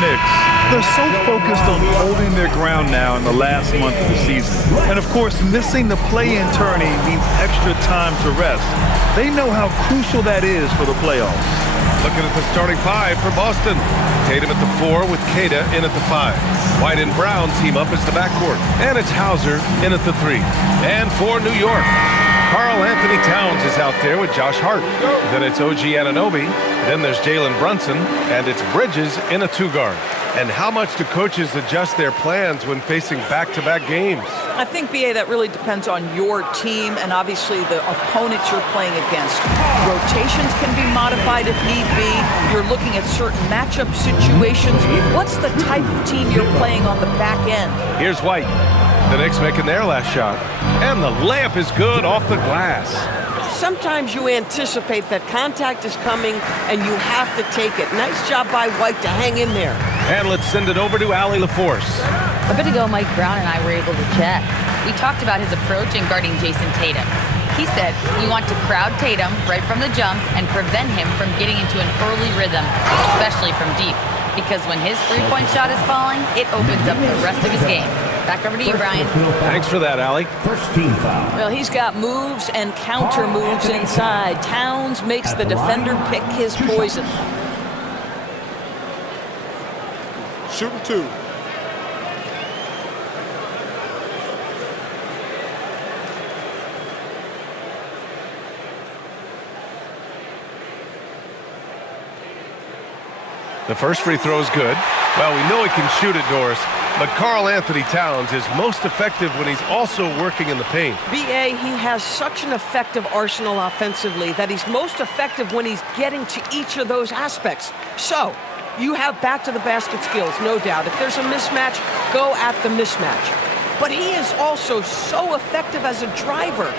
Knicks. They're so focused on holding their ground now in the last month of the season. And of course, missing the play-in tourney means extra time to rest. They know how crucial that is for the playoffs. Looking at the starting five for Boston. Tatum at the 4 with Kata in at the 5. White and Brown team up as the backcourt. And it's Hauser in at the 3. And for New York, Karl Anthony Towns is out there with Josh Hart. Then it's OG Anunoby. Then there's Jalen Brunson. And it's Bridges in a 2-guard. And how much do coaches adjust their plans when facing back-to-back games? I think, B.A., that really depends on your team and obviously the opponents you're playing against. Rotations can be modified if need be. You're looking at certain matchup situations. What's the type of team you're playing on the back end? Here's White. The Knicks making their last shot. And the layup is good off the glass. Sometimes you anticipate that contact is coming and you have to take it. Nice job by White to hang in there. And let's send it over to Allie LaForce. A bit ago, Mike Brown and I were able to chat. We talked about his approach in guarding Jason Tatum. He said you want to crowd Tatum right from the jump and prevent him from getting into an early rhythm, especially from deep. Because when his three-point shot is falling, it opens up the rest of his game. Back over to you, Brian. Thanks for that, Allie. First team foul. Well, he's got moves and counter moves inside. Towns makes the defender pick his poison. Shooting 2. The first free throw is good. Well, we know he can shoot it, Doris, but Karl Anthony Towns is most effective when he's also working in the paint. B.A., he has such an effective arsenal offensively that he's most effective when he's getting to each of those aspects. So, you have back-to-the-basket skills, no doubt. If there's a mismatch, go at the mismatch. But he is also so effective as a driver.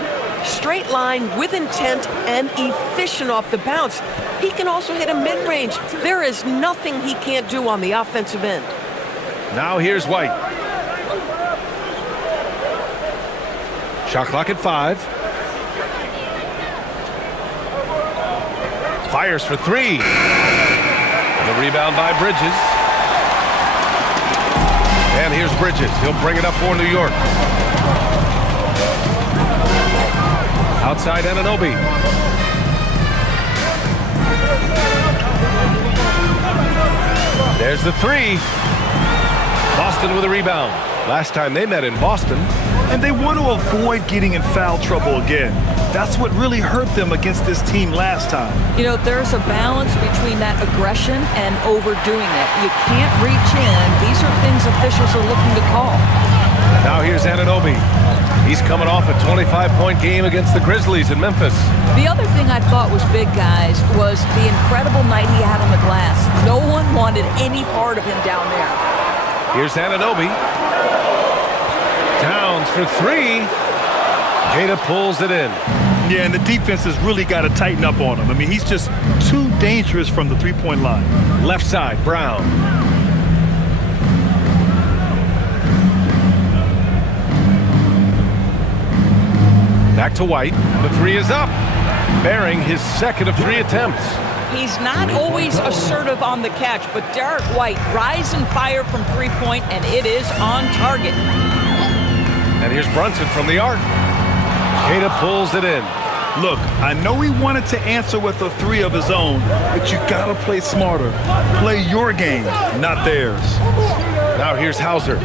Straight line, with intent, and efficient off the bounce. He can also hit a mid-range. There is nothing he can't do on the offensive end. Now here's White. Shot clock at 5. Fires for 3. The rebound by Bridges. And here's Bridges. He'll bring it up for New York. Outside Anunoby. There's the 3. Boston with a rebound. Last time they met in Boston. And they want to avoid getting in foul trouble again. That's what really hurt them against this team last time. You know, there's a balance between that aggression and overdoing it. You can't reach in. These are things officials are looking to call. Now here's Anunoby. He's coming off a 25-point game against the Grizzlies in Memphis. The other thing I thought was big, guys, was the incredible night he had on the glass. No one wanted any part of him down there. Here's Anunoby. Towns for 3. Kata pulls it in. Yeah, and the defense has really got to tighten up on him. I mean, he's just too dangerous from the three-point line. Left side, Brown. Back to White. The 3 is up. Bearing his second of 3 attempts. He's not always assertive on the catch, but Derek White rise and fire from three-point, and it is on target. And here's Brunson from the arc. Kata pulls it in. Look, I know he wanted to answer with a 3 of his own, but you gotta play smarter. Play your game, not theirs. Now here's Hauser.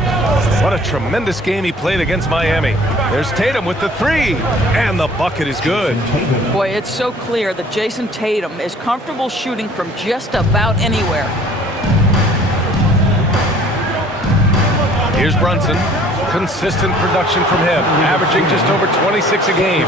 What a tremendous game he played against Miami. There's Tatum with the 3, and the bucket is good. Boy, it's so clear that Jason Tatum is comfortable shooting from just about anywhere. Here's Brunson. Consistent production from him, averaging just over 26 a game.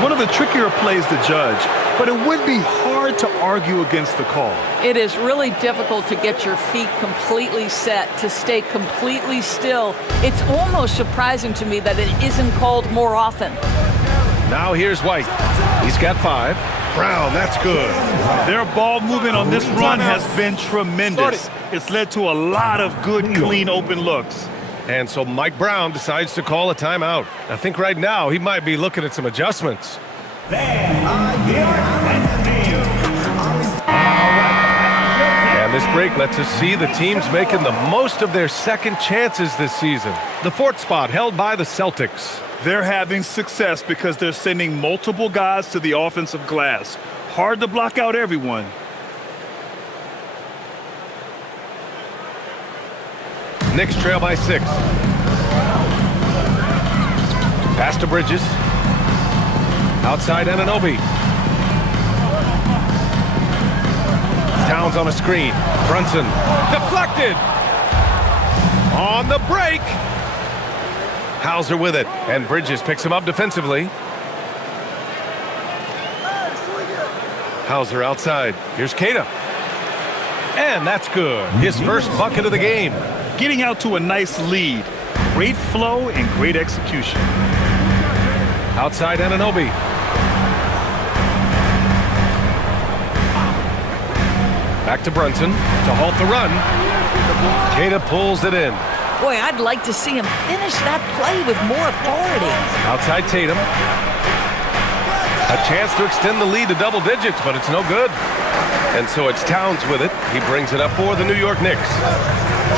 One of the trickier plays to judge, but it would be hard to argue against the call. It is really difficult to get your feet completely set, to stay completely still. It's almost surprising to me that it isn't called more often. Now here's White. He's got 5. Brown, that's good. Their ball movement on this run has been tremendous. It's led to a lot of good, clean, open looks. And so Mike Brown decides to call a timeout. I think right now he might be looking at some adjustments. And And this break lets us see the teams making the most of their second chances this season. The fourth spot held by the Celtics. They're having success because they're sending multiple guys to the offensive glass. Hard to block out everyone. Knicks trail by 6. Pass to Bridges. Outside Anunoby. Towns on a screen. Brunson. Deflected. On the break. Hauser with it. And Bridges picks him up defensively. Hauser outside. Here's Keita. And that's good. His first bucket of the game. Getting out to a nice lead. Great flow and great execution. Outside Anunoby. Back to Brunson to halt the run. Keita pulls it in. Boy, I'd like to see him finish that play with more authority. Outside Tatum. A chance to extend the lead to double digits, but it's no good. And so it's Towns with it. He brings it up for the New York Knicks.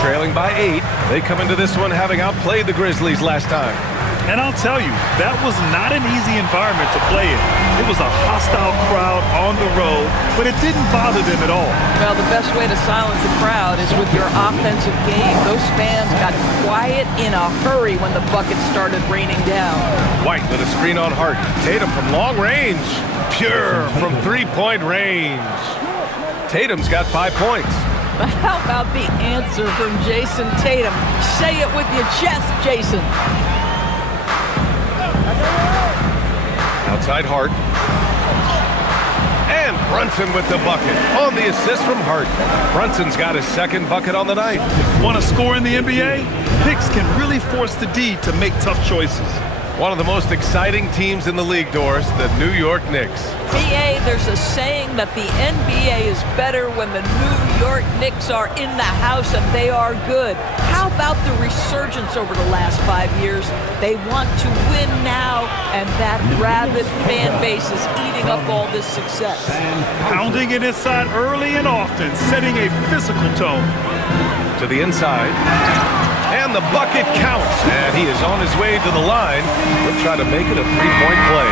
Trailing by 8, they come into this one having outplayed the Grizzlies last time. And I'll tell you, that was not an easy environment to play in. It was a hostile crowd on the road, but it didn't bother them at all. Well, the best way to silence the crowd is with your offensive game. Those fans got quiet in a hurry when the buckets started raining down. White with a screen on Hart. Tatum from long range. Pure from three-point range. Tatum's got 5 points. But how about the answer from Jason Tatum? Say it with your chest, Jason. Outside Hart. And Brunson with the bucket on the assist from Hart. Brunson's got his second bucket on the night. Want to score in the NBA? Knicks can really force the D to make tough choices. One of the most exciting teams in the league, Doris, the New York Knicks. BA, there's a saying that the NBA is better when the New York Knicks are in the house and they are good. How about the resurgence over the last 5 years? They want to win now, and that rabid fan base is eating up all this success. Pounding it inside early and often, setting a physical tone. To the inside. And the bucket counts. And he is on his way to the line. He'll try to make it a three-point play.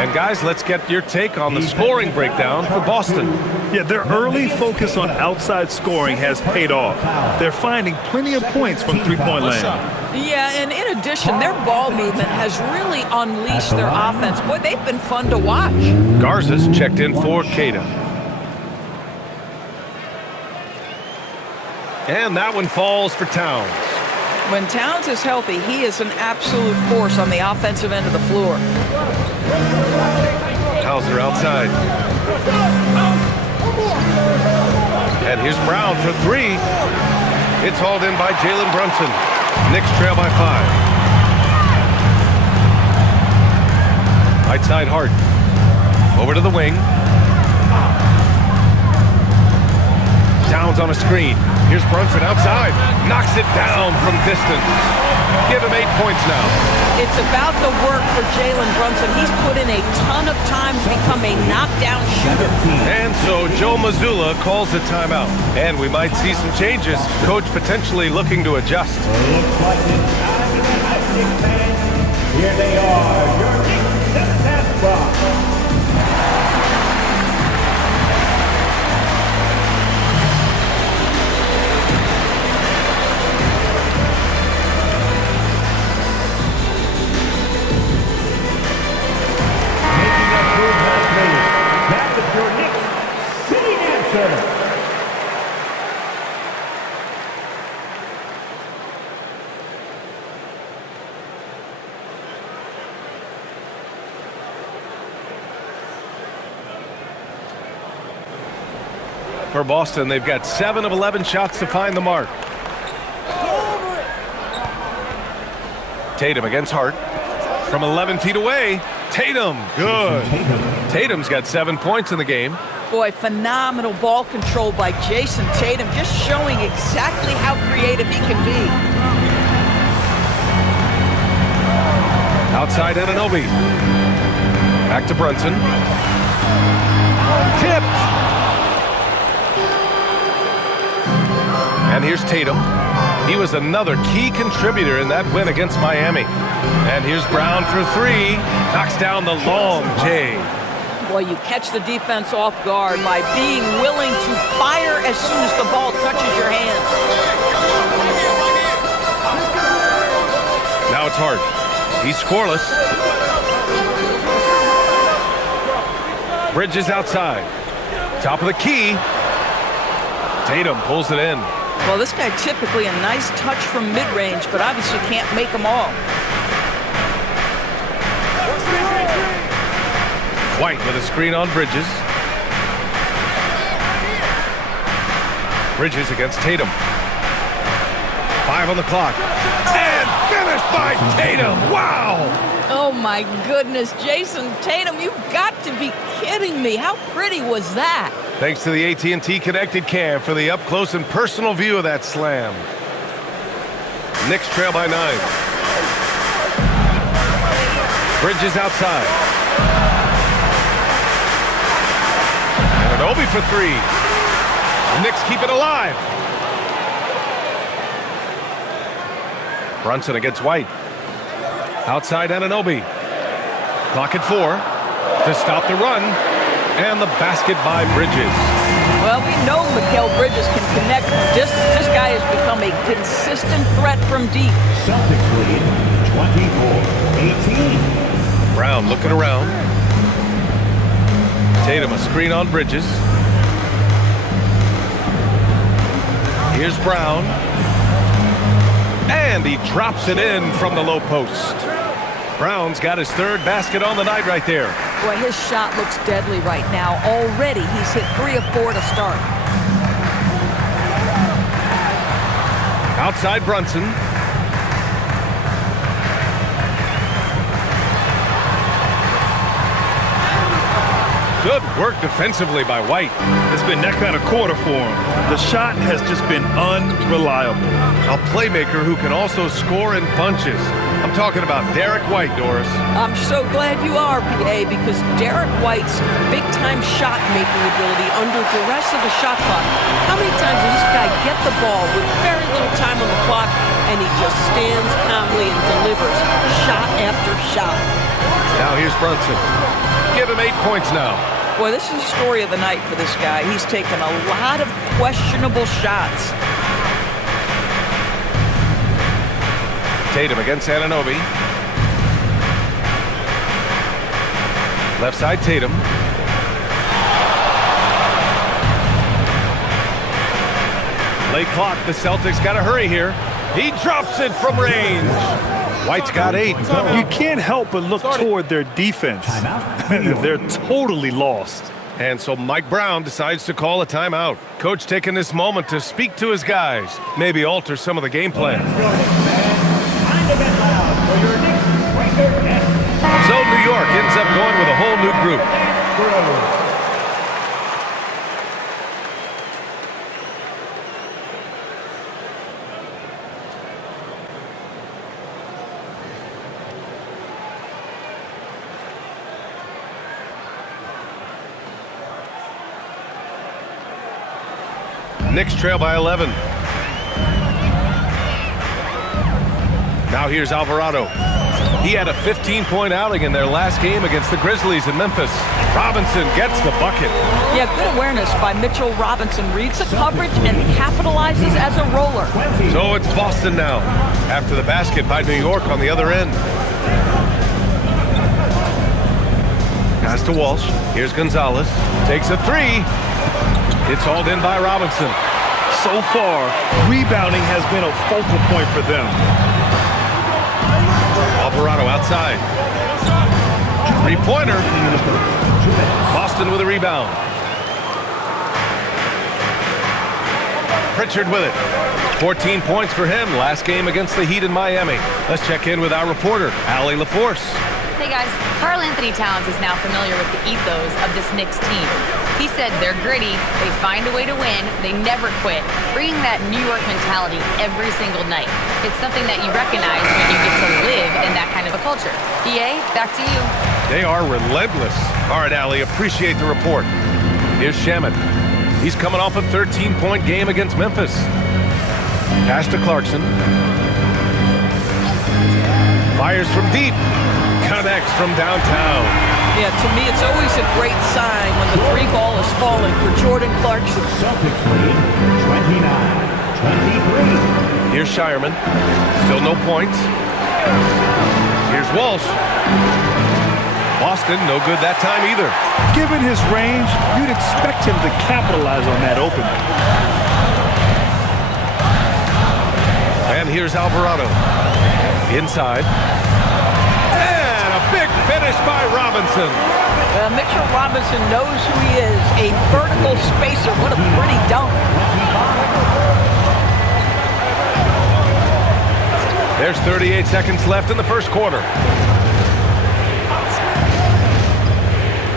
And guys, let's get your take on the scoring breakdown for Boston. Yeah, their early focus on outside scoring has paid off. They're finding plenty of points from three-point land. Yeah, and in addition, their ball movement has really unleashed their offense. Boy, they've been fun to watch. Garza's checked in for Keita. And that one falls for Towns. When Towns is healthy, he is an absolute force on the offensive end of the floor. Hauser outside. And here's Brown for 3. It's hauled in by Jalen Brunson. Knicks trail by 5. Right side Hart. Over to the wing. Towns on a screen. Here's Brunson outside. Knocks it down from distance. Give him 8 points now. It's about the work for Jalen Brunson. He's put in a ton of time to become a knockdown shooter. And so Joe Mazzulla calls a timeout. And we might see some changes. Coach potentially looking to adjust. Looks like it's time to get back, Knicks fans. Here they are, your Knicks set that spot. For Boston, they've got 7 of 11 shots to find the mark. Tatum against Hart. From 11 feet away. Tatum, good. Tatum's got 7 points in the game. Boy, phenomenal ball control by Jason Tatum, just showing exactly how creative he can be. Outside Anunoby. Back to Brunson. Tipped. And here's Tatum. He was another key contributor in that win against Miami. And here's Brown for three. Knocks down the long J. Boy, you catch the defense off guard by being willing to fire as soon as the ball touches your hands. Now it's Hart. He's scoreless. Bridges outside. Top of the key. Tatum pulls it in. Well, this guy typically a nice touch from mid-range, but obviously can't make them all. White with a screen on Bridges. Bridges against Tatum. 5 on the clock. And finished by Tatum. Wow! Oh, my goodness. Jason Tatum, you've got to be kidding me. How pretty was that? Thanks to the AT&T Connected Cam for the up-close and personal view of that slam. Knicks trail by 9. Bridges outside. And an Obi for three. The Knicks keep it alive. Brunson against White. Outside Anunoby. Clock at 4 to stop the run. And the basket by Bridges. Well, we know Mikal Bridges can connect from distance. This guy has become a consistent threat from deep. Celtics lead 24-18. Brown looking around. Tatum a screen on Bridges. Here's Brown. And he drops it in from the low post. Brown's got his third basket on the night right there. Boy, his shot looks deadly right now. Already, he's hit 3 of 4 to start. Outside Brunson. Good work defensively by White. It's been that kind of quarter for him. The shot has just been unreliable. A playmaker who can also score in bunches. I'm talking about Derek White, Doris. I'm so glad you are, PA, because Derek White's big-time shot-making ability under duress of the shot clock. How many times does this guy get the ball with very little time on the clock, and he just stands calmly and delivers shot after shot? Now here's Brunson. Give him 8 points now. Boy, this is the story of the night for this guy. He's taken a lot of questionable shots. Tatum against Anunoby. Left side Tatum. Late clock, the Celtics got to hurry here. He drops it from range. White's got 8. You can't help but look toward their defense. They're totally lost. And so Mike Brown decides to call a timeout. Coach taking this moment to speak to his guys, maybe alter some of the game plan. So New York ends up going with a whole new group. Knicks trail by 11. Now here's Alvarado. He had a 15-point outing in their last game against the Grizzlies in Memphis. Robinson gets the bucket. Yeah, good awareness by Mitchell Robinson. Reads the coverage and capitalizes as a roller. So it's Boston now, after the basket by New York on the other end. Pass to Walsh. Here's Gonzalez. Takes a 3. It's hauled in by Robinson. So far, rebounding has been a focal point for them. Alvarado outside. 3-pointer. Boston with a rebound. Pritchard with it. 14 points for him last game against the Heat in Miami. Let's check in with our reporter, Allie LaForce. Hey guys, Karl Anthony Towns is now familiar with the ethos of this Knicks team. He said they're gritty, they find a way to win, they never quit, bringing that New York mentality every single night. It's something that you recognize when you get to live in that kind of a culture. PA, back to you. They are relentless. All right, Allie, appreciate the report. Here's Shamet. He's coming off a 13-point game against Memphis. Pass to Clarkson. Fires from deep. Connects from downtown. Yeah, to me, it's always a great sign when the three ball is falling for Jordan Clarkson. Celtics lead 29-23. Here's Shireman. Still no points. Here's Walsh. Boston, no good that time either. Given his range, you'd expect him to capitalize on that opening. And here's Alvarado. Inside. And a big finish by Robinson. Mitchell Robinson knows who he is, a vertical spacer. What a pretty dunk. There's 38 seconds left in the first quarter.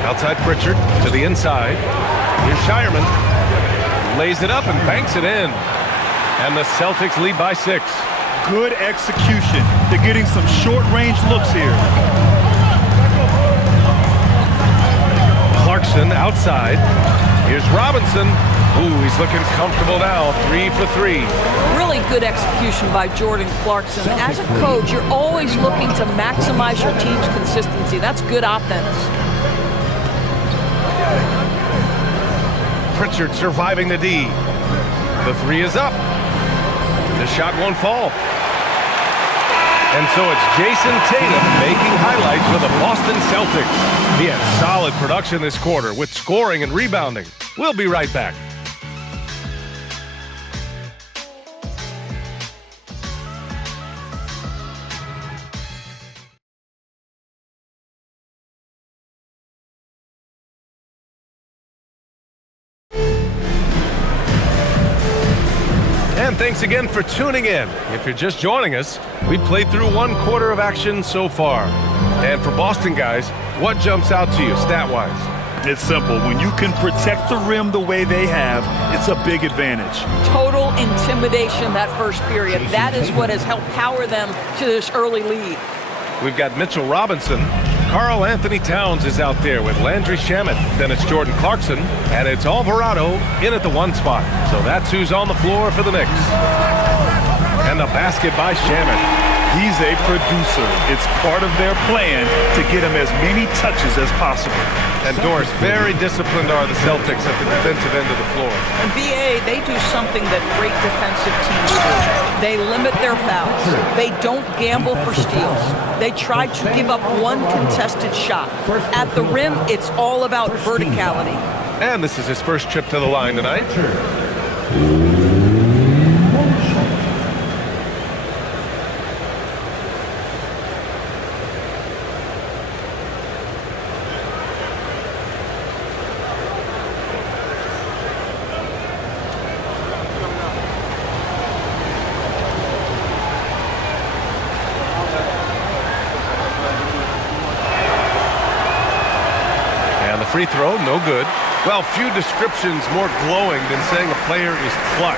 Outside Pritchard to the inside. Here's Shireman. Lays it up and banks it in. And the Celtics lead by 6. Good execution. They're getting some short-range looks here. Clarkson outside. Here's Robinson. Ooh, he's looking comfortable now. 3 for 3. Really good execution by Jordan Clarkson. As a coach, you're always looking to maximize your team's consistency. That's good offense. Pritchard surviving the D. The 3 is up. The shot won't fall. And so it's Jason Tatum making highlights for the Boston Celtics. He had solid production this quarter with scoring and rebounding. We'll be right back. And thanks again for tuning in. If you're just joining us, we played through 1 quarter of action so far. And for Boston guys, what jumps out to you stat-wise? It's simple. When you can protect the rim the way they have, it's a big advantage. Total intimidation that first period. That is what has helped power them to this early lead. We've got Mitchell Robinson. Karl Anthony Towns is out there with Landry Shamet. Then it's Jordan Clarkson. And it's Alvarado in at the 1 spot. So that's who's on the floor for the Knicks. And the basket by Shamet. He's a producer. It's part of their plan to get him as many touches as possible. And Doris, very disciplined are the Celtics at the defensive end of the floor. And BA, they do something that great defensive teams do. They limit their fouls. They don't gamble for steals. They try to give up 1 contested shot. At the rim, it's all about verticality. And this is his first trip to the line tonight. Free throw, no good. Well, few descriptions more glowing than saying a player is clutch.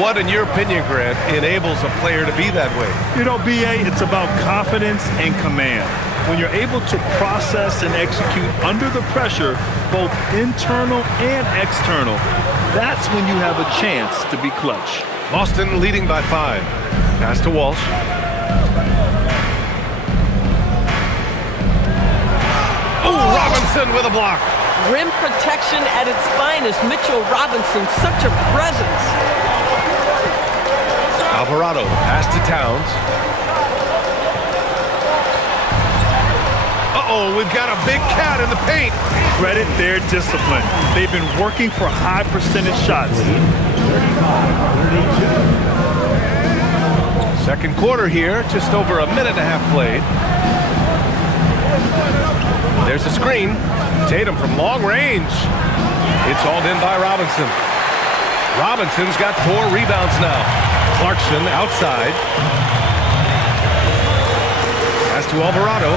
What, in your opinion, Grant, enables a player to be that way? You know, BA, it's about confidence and command. When you're able to process and execute under the pressure, both internal and external, that's when you have a chance to be clutch. Boston leading by 5. Pass to Walsh. Oh, Robinson with a block. Rim protection at its finest. Mitchell Robinson, such a presence. Alvarado, pass to Towns. Uh-oh, we've got a big cat in the paint. Credit their discipline. They've been working for high percentage shots. 35-32. Second quarter here, just over a minute and a half played. There's a screen. Tatum from long range. It's hauled in by Robinson. Robinson's got 4 rebounds now. Clarkson outside. Pass to Alvarado.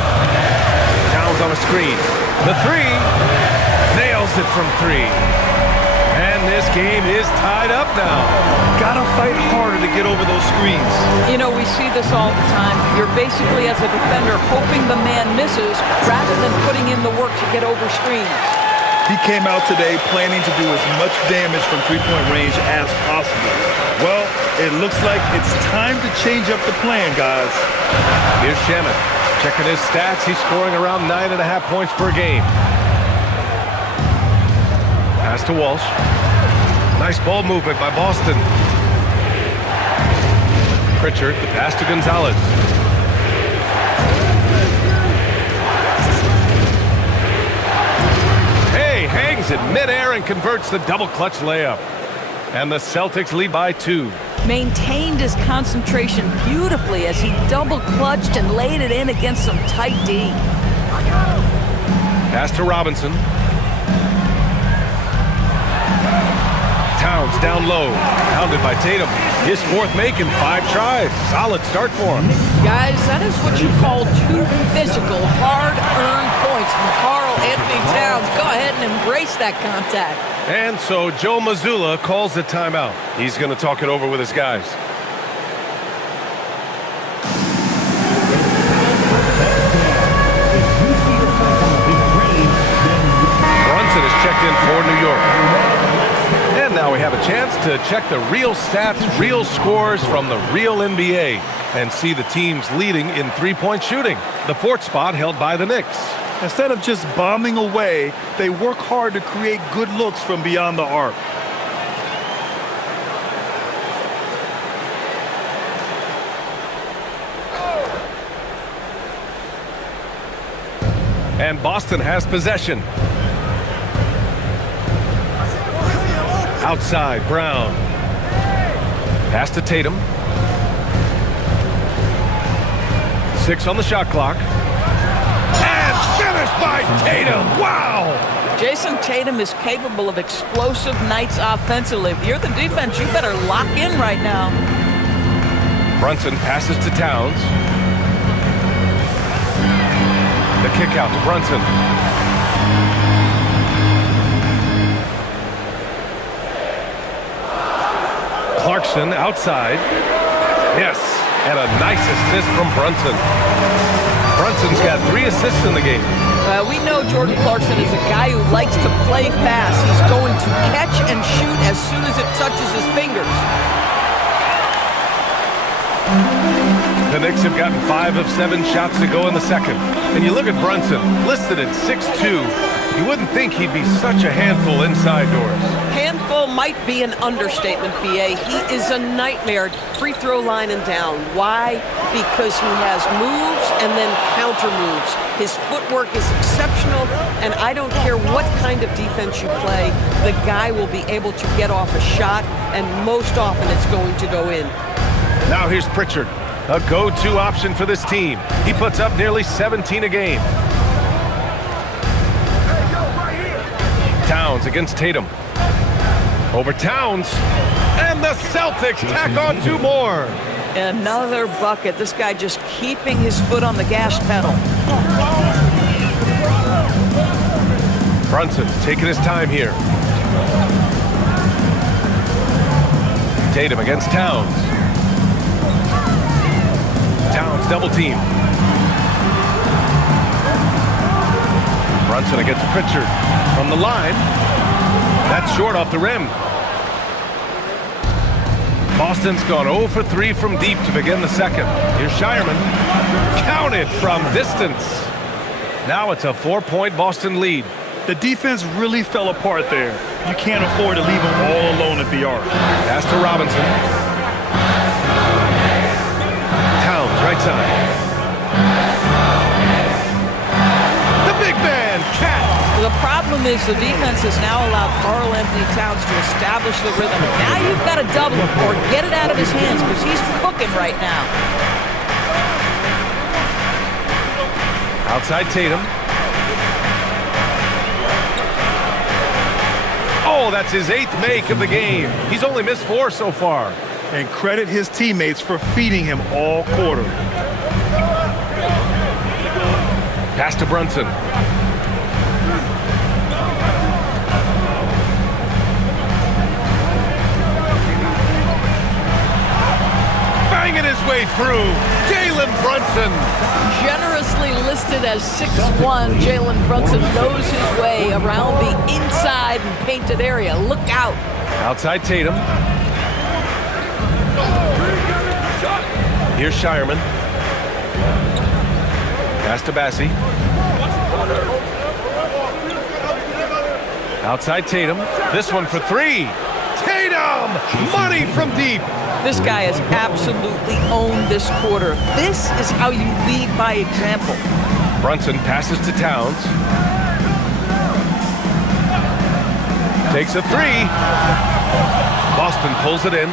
Towns on a screen. The 3. Nails it from 3. And this game is tied up now. Gotta fight harder to get over those screens. You know, we see this all the time. You're basically, as a defender, hoping the man misses rather than putting in the work to get over screens. He came out today planning to do as much damage from three-point range as possible. Well, it looks like it's time to change up the plan, guys. Here's Shaman. Checking his stats, he's scoring around 9.5 points per game. Pass to Walsh. Nice ball movement by Boston. Pritchard, the pass to Gonzalez. Hay hangs it midair and converts the double clutch layup. And the Celtics lead by 2. Maintained his concentration beautifully as he double clutched and laid it in against some tight D. Pass to Robinson. Towns down low, pounded by Tatum. His 4th make in 5 tries. Solid start for him. Guys, that is what you call 2 physical, hard-earned points from Karl Anthony Towns. Go ahead and embrace that contact. And so Joe Mazzulla calls the timeout. He's going to talk it over with his guys. Brunson is checked in for New York. And now we have a chance to check the real stats, real scores from the real NBA and see the teams leading in three-point shooting. The 4th spot held by the Knicks. Instead of just bombing away, they work hard to create good looks from beyond the arc. And Boston has possession. Outside, Brown. Pass to Tatum. 6 on the shot clock. And finished by Tatum. Wow! Jason Tatum is capable of explosive nights offensively. If you're the defense, you better lock in right now. Brunson passes to Towns. The kick out to Brunson. Clarkson outside. Yes, and a nice assist from Brunson. Brunson's got 3 assists in the game. We know Jordan Clarkson is a guy who likes to play fast. He's going to catch and shoot as soon as it touches his fingers. The Knicks have gotten 5 of 7 shots to go in the second. And you look at Brunson, listed at 6'2". You wouldn't think he'd be such a handful inside doors. Handful might be an understatement, B.A. He is a nightmare, free throw line and down. Why? Because he has moves and then counter moves. His footwork is exceptional, and I don't care what kind of defense you play, the guy will be able to get off a shot, and most often it's going to go in. Now here's Pritchard, a go-to option for this team. He puts up nearly 17 a game. Towns against Tatum. Over Towns, and the Celtics tack on 2 more. Another bucket. This guy just keeping his foot on the gas pedal. Brunson taking his time here. Tatum against Towns. Towns double team. Brunson against Pritchard from the line. That's short off the rim. Boston's gone 0 for 3 from deep to begin the second. Here's Shireman. Counted from distance. Now it's a 4-point Boston lead. The defense really fell apart there. You can't afford to leave them all alone at the arc. Pass to Robinson. Towns, right side. The big man, Cat. The problem is the defense has now allowed Karl Anthony Towns to establish the rhythm. Now you've got to double him or get it out of his hands because he's cooking right now. Outside Tatum. Oh, that's his 8th make of the game. He's only missed 4 so far. And credit his teammates for feeding him all quarter. Pass to Brunson. Banging his way through. Jalen Brunson. Generously listed listed as 6'1", Jalen Brunson knows his way around the inside and painted area. Look out. Outside Tatum. Here's Shireman. Pass to Bassie. Outside Tatum. This one for three. Tatum! Money from deep. This guy has absolutely owned this quarter. This is how you lead by example. Brunson passes to Towns. Takes a three. Boston pulls it in.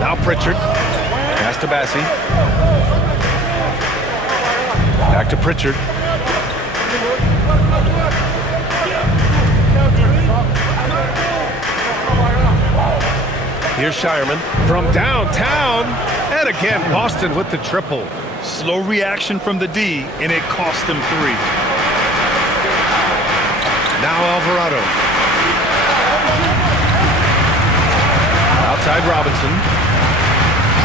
Now Pritchard. Pass to Bassie. Back to Pritchard. Here's Shireman from downtown. And again, Boston with the triple. Slow reaction from the D, and it cost them 3. Now Alvarado. Outside Robinson.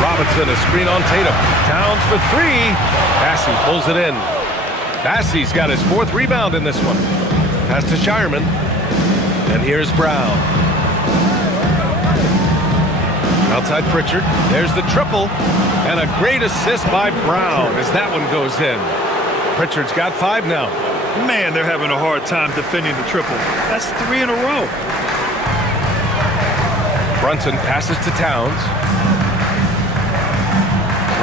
Robinson, a screen on Tatum. Towns for 3. Bassie pulls it in. Bassie's got his 4th rebound in this one. Pass to Shireman. And here's Brown. Outside Pritchard. There's the triple. And a great assist by Brown as that one goes in. Pritchard's got 5 now. Man, they're having a hard time defending the triple. That's 3 in a row. Brunson passes to Towns.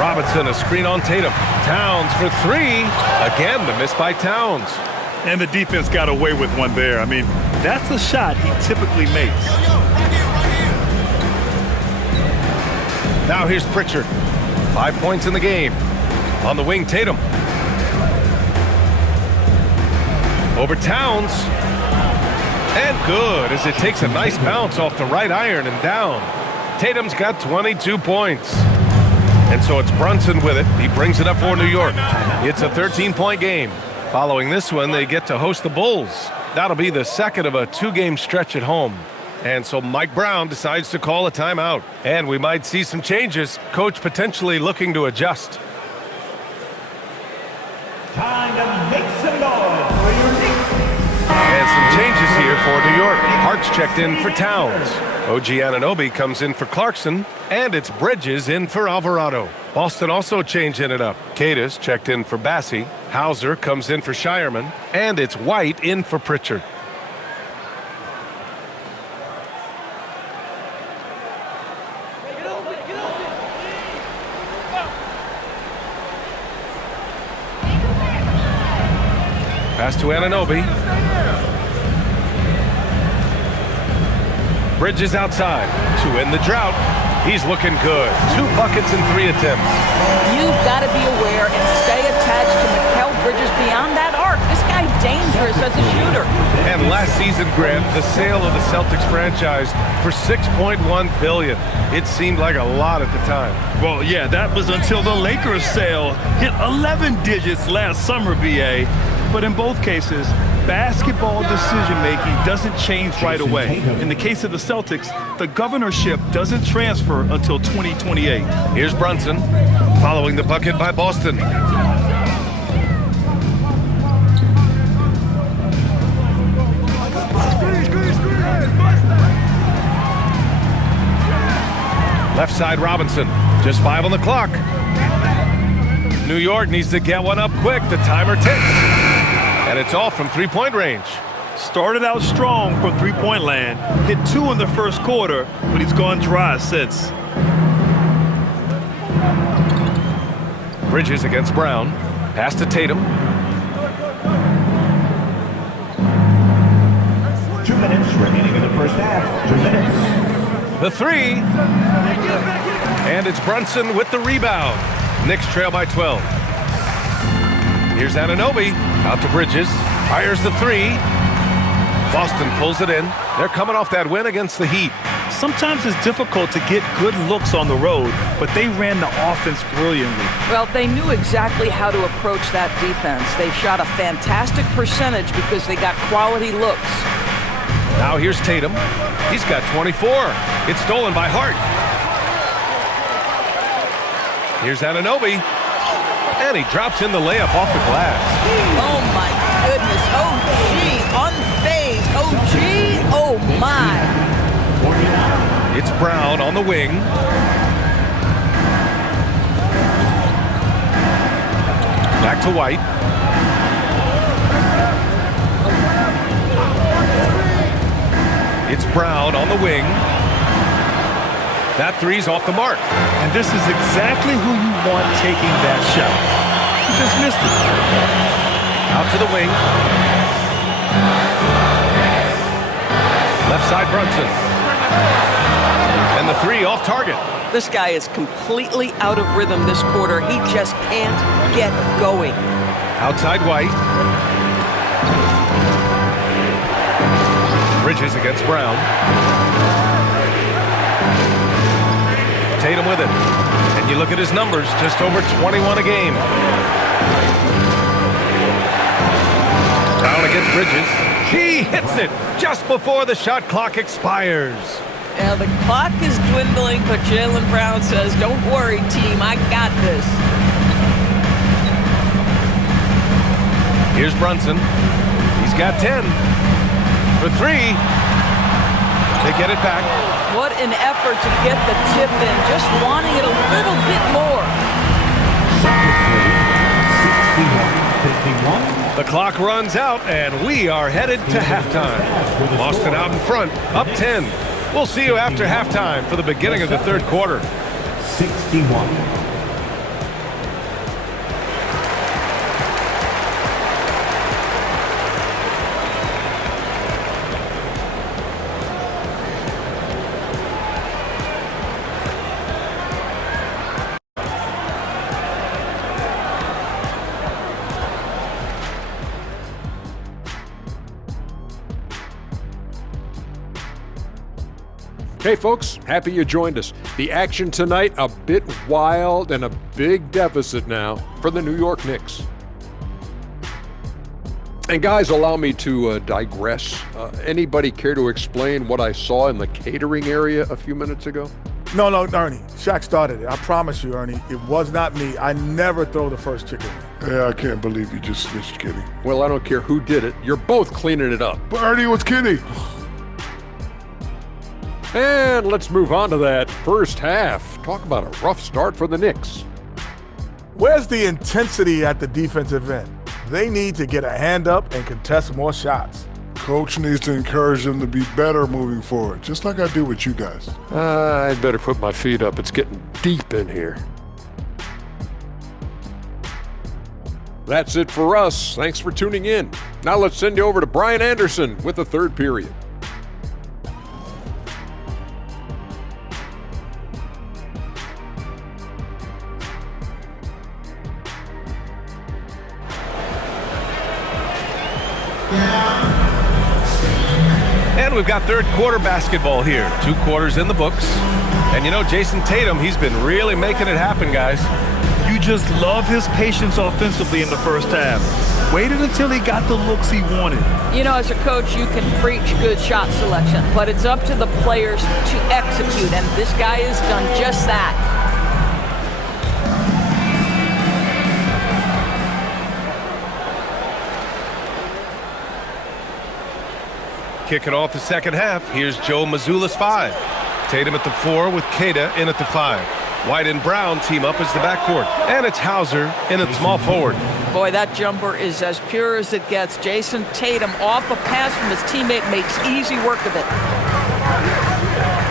Robinson, a screen on Tatum. Towns for 3. Again, the miss by Towns. And the defense got away with one there. I mean, that's a shot he typically makes. Now here's Pritchard. 5 points in the game. On the wing, Tatum. Over Towns. And good as it takes a nice bounce off the right iron and down. Tatum's got 22 points. And so it's Brunson with it. He brings it up for New York. It's a 13-point game. Following this one, they get to host the Bulls. That'll be the second of a 2-game stretch at home. And so Mike Brown decides to call a timeout. And we might see some changes. Coach potentially looking to adjust. Time to make some noise for your Knicks. And some changes here for New York. Hart's checked in for Towns. OG Anunoby comes in for Clarkson. And it's Bridges in for Alvarado. Boston also changing it up. Cadis checked in for Bassie. Hauser comes in for Shireman. And it's White in for Pritchard. Pass to Anunoby. Bridges outside to end the drought. He's looking good. 2 buckets and 3 attempts. You've got to be aware and stay attached to Mikal Bridges beyond that arc. This guy dangerous as a shooter. And last season, Grant, the sale of the Celtics franchise for $6.1 billion. It seemed like a lot at the time. Well, yeah, that was until the Lakers sale hit 11 digits last summer, BA. But in both cases, basketball decision-making doesn't change right away. In the case of the Celtics, the governorship doesn't transfer until 2028. Here's Brunson, following the bucket by Boston. Left side Robinson, just 5 on the clock. New York needs to get one up quick. The timer ticks. And it's all from 3-point range. Started out strong from 3-point land, hit 2 in the first quarter, but he's gone dry since. Bridges against Brown. Pass to Tatum. 2 minutes remaining in the first half. 2 minutes. The 3. And it's Brunson with the rebound. Knicks trail by 12. Here's Anunoby. Out to Bridges. Fires the 3. Boston pulls it in. They're coming off that win against the Heat. Sometimes it's difficult to get good looks on the road, but they ran the offense brilliantly. Well, they knew exactly how to approach that defense. They shot a fantastic percentage because they got quality looks. Now here's Tatum. He's got 24. It's stolen by Hart. Here's Anunoby. And he drops in the layup off the glass. Oh, my goodness. Oh, gee. Unfazed. Oh, gee. Oh, my. It's Brown on the wing. Back to White. It's Brown on the wing. That three's off the mark. And this is exactly who you want taking that shot. You just missed it. Out to the wing. Left side Brunson. And the three off target. This guy is completely out of rhythm this quarter. He just can't get going. Outside White. Bridges against Brown. Tatum with it. And you look at his numbers, just over 21 a game. Brown against Bridges. He hits it just before the shot clock expires. Now the clock is dwindling, but Jaylen Brown says, don't worry, team, I got this. Here's Brunson. He's got 10. For three. They get it back. What an effort to get the tip in, just wanting it a little bit more. 61-51. The clock runs out, and we are headed to halftime. Boston out in front, up 10. We'll see you after halftime for the beginning of the third quarter. 61. Hey folks, happy you joined us. The action tonight, a bit wild and a big deficit now for the New York Knicks. And guys, allow me to digress. Anybody care to explain what I saw in the catering area a few minutes ago? No, Ernie. Shaq started it. I promise you, Ernie. It was not me. I never throw the first chicken. Yeah, I can't believe you just snitched, Kenny. Well, I don't care who did it. You're both cleaning it up. But Ernie was Kenny. And let's move on to that first half. Talk about a rough start for the Knicks. Where's the intensity at the defensive end? They need to get a hand up and contest more shots. Coach needs to encourage them to be better moving forward, just like I do with you guys. I'd better put my feet up. It's getting deep in here. That's it for us. Thanks for tuning in. Now let's send you over to Brian Anderson with the third period. And we've got third quarter basketball here. 2 quarters in the books. And you know, Jason Tatum, he's been really making it happen, guys. You just love his patience offensively in the first half. Waited until he got the looks he wanted. You know, as a coach, you can preach good shot selection, but it's up to the players to execute, and this guy has done just that. Kicking off the second half, here's Joe Mazzulla's 5. Tatum at the 4 with Queta in at the 5. White and Brown team up as the backcourt. And it's Hauser in at small forward. Boy, that jumper is as pure as it gets. Jason Tatum off a pass from his teammate makes easy work of it.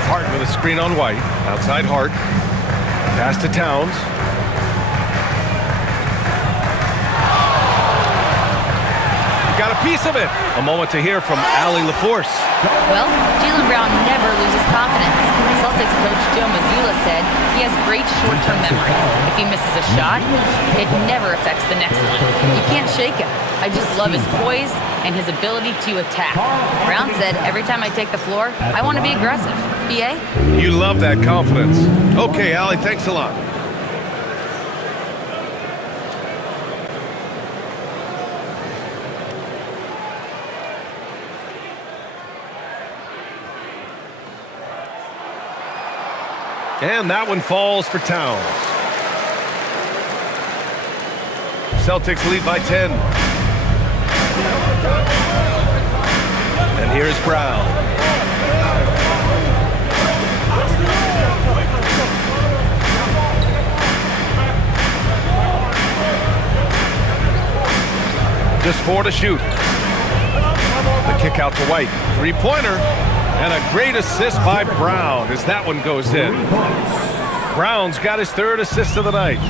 Hart with a screen on White. Outside Hart. Pass to Towns. Got a piece of it. A moment to hear from Allie LaForce. Well, Jaylen Brown never loses confidence. Celtics coach Joe Mazzulla said he has great short-term memory. If he misses a shot, it never affects the next one. You can't shake him. I just love his poise and his ability to attack. Brown said, every time I take the floor, I want to be aggressive. BA? You love that confidence. Okay, Allie, thanks a lot. And that one falls for Towns. Celtics lead by 10. And here's Brown. Just 4 to shoot. The kick out to White. Three-pointer. And a great assist by Brown as that one goes in. Brown's got his 3rd assist of the night.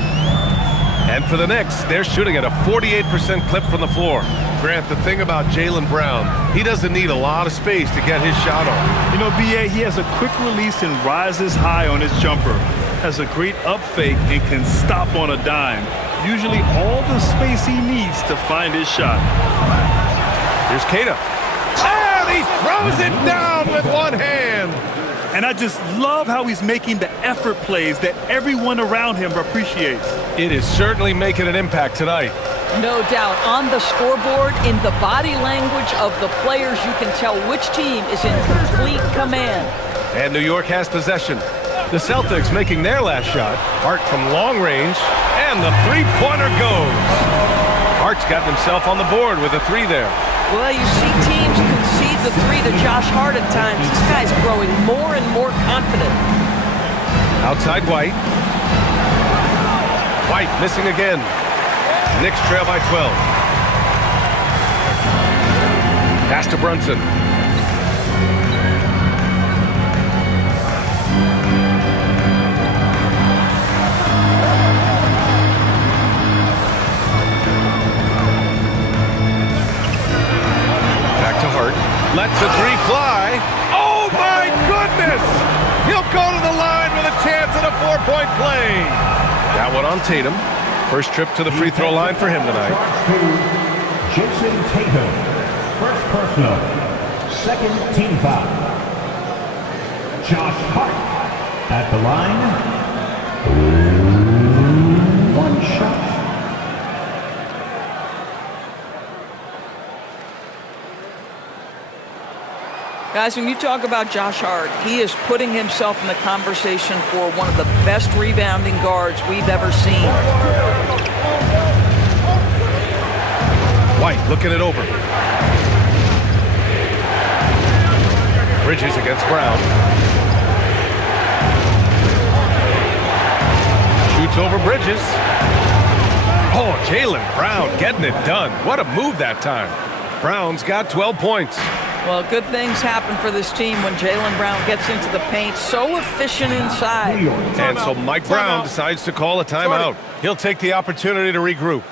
And for the Knicks, they're shooting at a 48% clip from the floor. Grant, the thing about Jaylen Brown, he doesn't need a lot of space to get his shot off. You know, B.A., he has a quick release and rises high on his jumper. Has a great up fake and can stop on a dime. Usually all the space he needs to find his shot. Here's Keita. And he throws it down with one hand. And I just love how he's making the effort plays that everyone around him appreciates. It is certainly making an impact tonight. No doubt. On the scoreboard, in the body language of the players, you can tell which team is in complete command. And New York has possession. The Celtics making their last shot. Hart from long range. And the three-pointer goes. Hart's got himself on the board with a 3 there. Well, you see teams concede the 3 to Josh Hart at times. This guy's growing more and more confident. Outside White. White missing again. Knicks trail by 12. Pass to Brunson. Back to Hart. Lets the 3 fly. Oh my goodness! He'll go to the line with a chance at a 4-point play. That one on Tatum. First trip to the free throw line for him tonight. Jason Tatum. First personal. Second team foul. Josh Hart at the line. 1 shot. Guys, when you talk about Josh Hart, he is putting himself in the conversation for one of the best rebounding guards we've ever seen. White looking it over. Bridges against Brown. Shoots over Bridges. Oh, Jaylen Brown getting it done. What a move that time. Brown's got 12 points. Well, good things happen for this team when Jaylen Brown gets into the paint. So efficient inside. And so Mike Brown decides to call a timeout. He'll take the opportunity to regroup.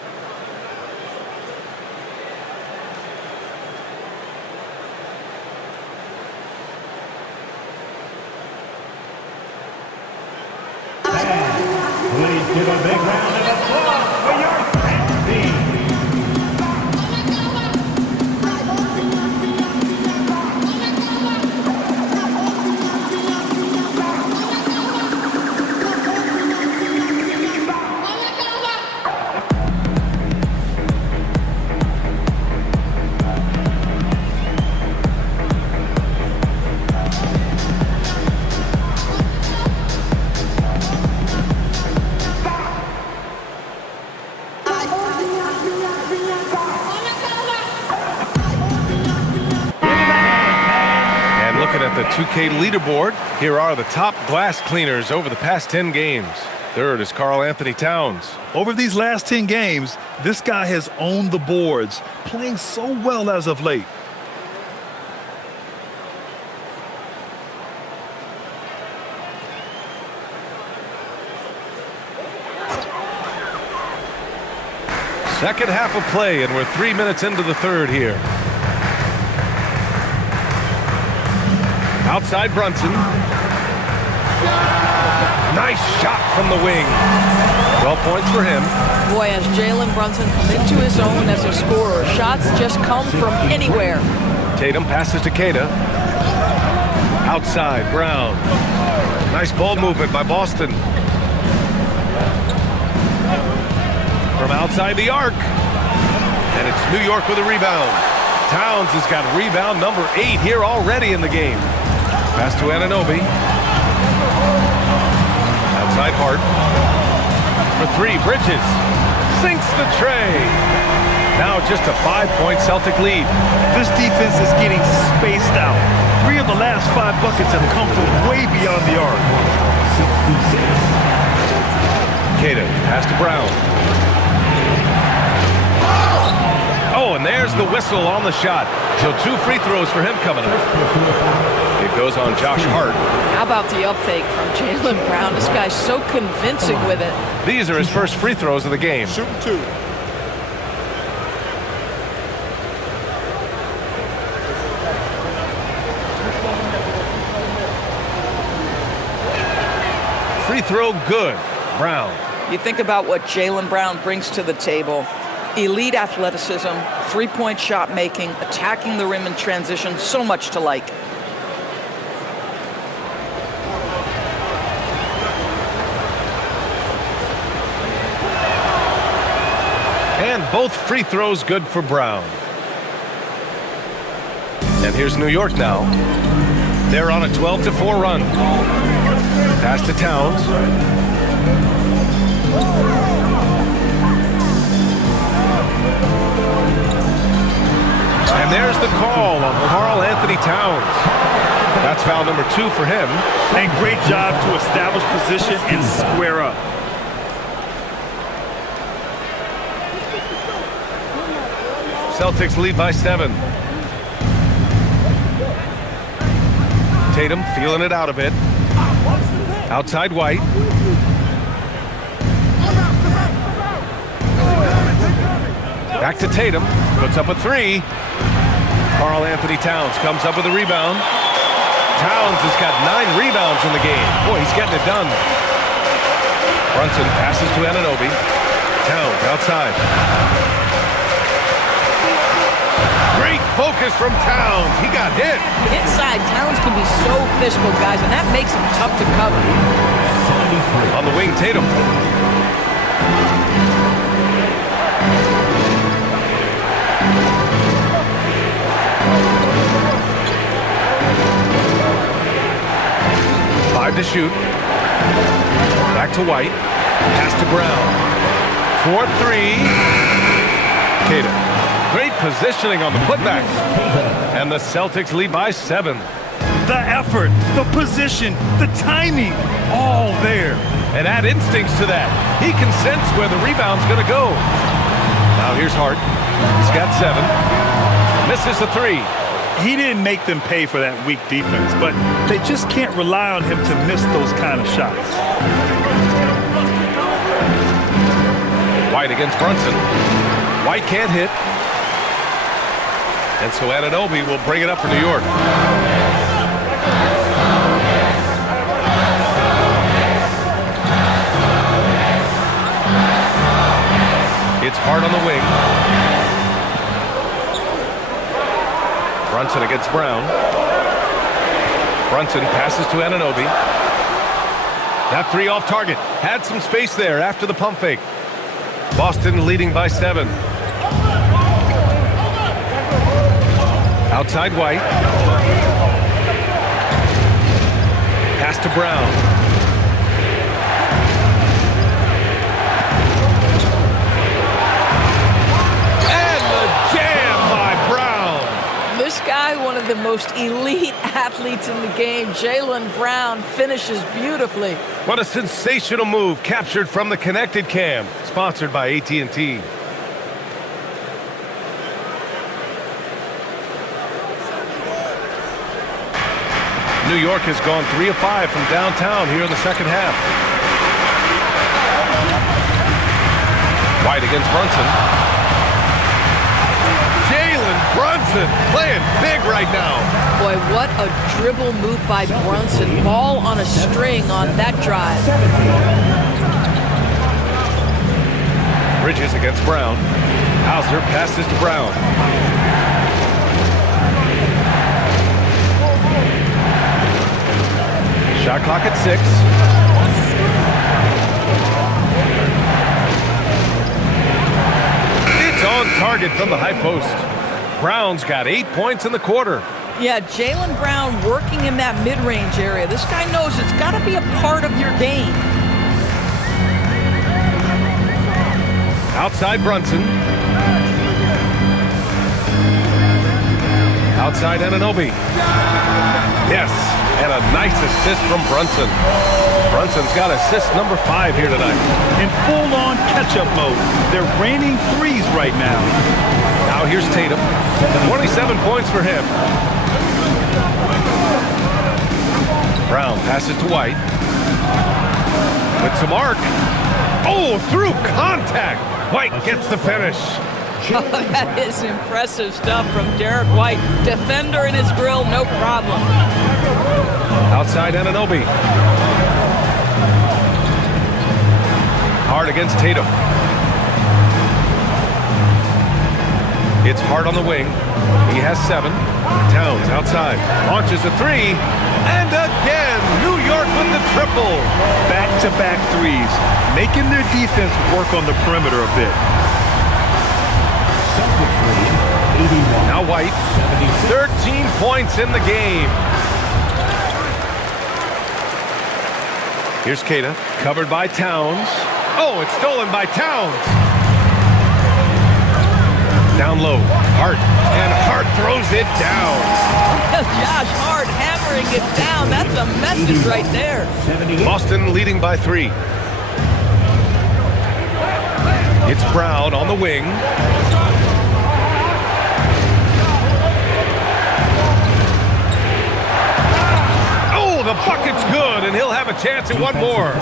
Please give a big round of applause for your Knicks team. The 2K leaderboard. Here are the top glass cleaners over the past 10 games. Third is Karl Anthony Towns. Over these last 10 games, this guy has owned the boards, playing so well as of late. Second half of play, and we're 3 minutes into the third here. Outside Brunson. Nice shot from the wing. 12 points for him. Boy, has Jaylen Brunson come into his own as a scorer. Shots just come from anywhere. Tatum passes to Keita. Outside, Brown. Nice ball movement by Boston. From outside the arc. And it's New York with a rebound. Towns has got rebound number 8 here already in the game. Pass to Anunoby. Outside Hart. For 3, Bridges. sinks the tray. Now just a 5-point Celtic lead. This defense is getting spaced out. 3 of the last 5 buckets have come from way beyond the arc. Queta, pass to Brown. Oh, and there's the whistle on the shot. So 2 free throws for him coming up. It goes on Josh Hart. How about the uptake from Jaylen Brown? This guy's so convincing with it. These are his first free throws of the game. Shoot 2. Free throw good. Brown. You think about what Jaylen Brown brings to the table. Elite athleticism, 3-point shot making, attacking the rim in transition, so much to like. And both free throws good for Brown. And here's New York now. They're on a 12-4 run. Pass to Towns. And there's the call on Karl Anthony Towns. That's foul number 2 for him. And great job to establish position and square up. Celtics lead by 7. Tatum feeling it out a bit. Outside White. Back to Tatum. Puts up a 3. Karl Anthony Towns comes up with a rebound. Towns has got 9 rebounds in the game. Boy, he's getting it done. Brunson passes to Anunoby. Towns outside. Great focus from Towns. He got hit. Inside, Towns can be so physical, guys, and that makes him tough to cover. On the wing, Tatum. Five to shoot. Back to White. Pass to Brown. 4-3. Queta. Great positioning on the putback. And the Celtics lead by 7. The effort, the position, the timing, all there. And add instincts to that. He can sense where the rebound's going to go. Now here's Hart. He's got 7. Misses the 3. He didn't make them pay for that weak defense, but they just can't rely on him to miss those kind of shots. White against Brunson. White can't hit. And so Anunoby will bring it up for New York. It's Hart on the wing. Brunson against Brown. Brunson passes to Anunoby. That 3 off target. Had some space there after the pump fake. Boston leading by 7. Outside White. Pass to Brown. And the jam by Brown. This guy, one of the most elite athletes in the game, Jaylen Brown, finishes beautifully. What a sensational move captured from the Connected Cam, sponsored by AT&T. New York has gone 3 of 5 from downtown here in the second half. White against Brunson. Jaylen Brunson playing big right now. Boy, what a dribble move by Brunson. Ball on a string on that drive. Bridges against Brown. Hauser passes to Brown. Shot clock at 6. It's on target from the high post. Brown's got 8 points in the quarter. Yeah, Jaylen Brown working in that mid-range area. This guy knows it's got to be a part of your game. Outside Brunson. Outside Anunoby. Yes, and a nice assist from Brunson. Brunson's got assist number 5 here tonight. In full-on catch-up mode. They're raining threes right now. Now here's Tatum. 27 points for him. Brown passes to White. With some arc. Oh, through contact. White gets the finish. Oh, that is impressive stuff from Derek White. Defender in his grill, no problem. Outside Anunoby. Hard against Tatum. It's Hart on the wing. He has 7. Towns outside. Launches a 3. And again, New York with the triple. Back-to-back threes, making their defense work on the perimeter a bit. Now White. 13 points in the game. Here's Keita. Covered by Towns. Oh, it's stolen by Towns. Down low. Hart. And Hart throws it down. Josh Hart hammering it down. That's a message right there. Boston leading by 3. It's Brown on the wing. Oh, the bucket's good, and he'll have a chance at one more.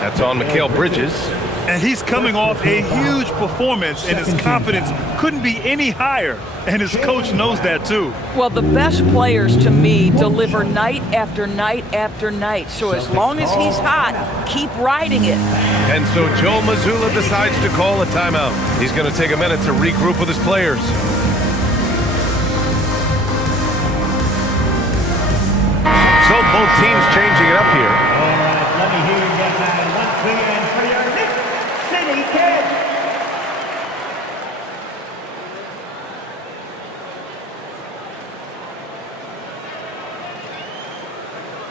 That's on Mikal Bridges. And he's coming off a huge performance, and his confidence couldn't be any higher. And his coach knows that, too. Well, the best players, to me, deliver night after night after night. So as long as he's hot, keep riding it. And so Joe Mazzulla decides to call a timeout. He's going to take a minute to regroup with his players. So both teams changing it up here. All right, let me hear you get that once again for your Knicks City Kids.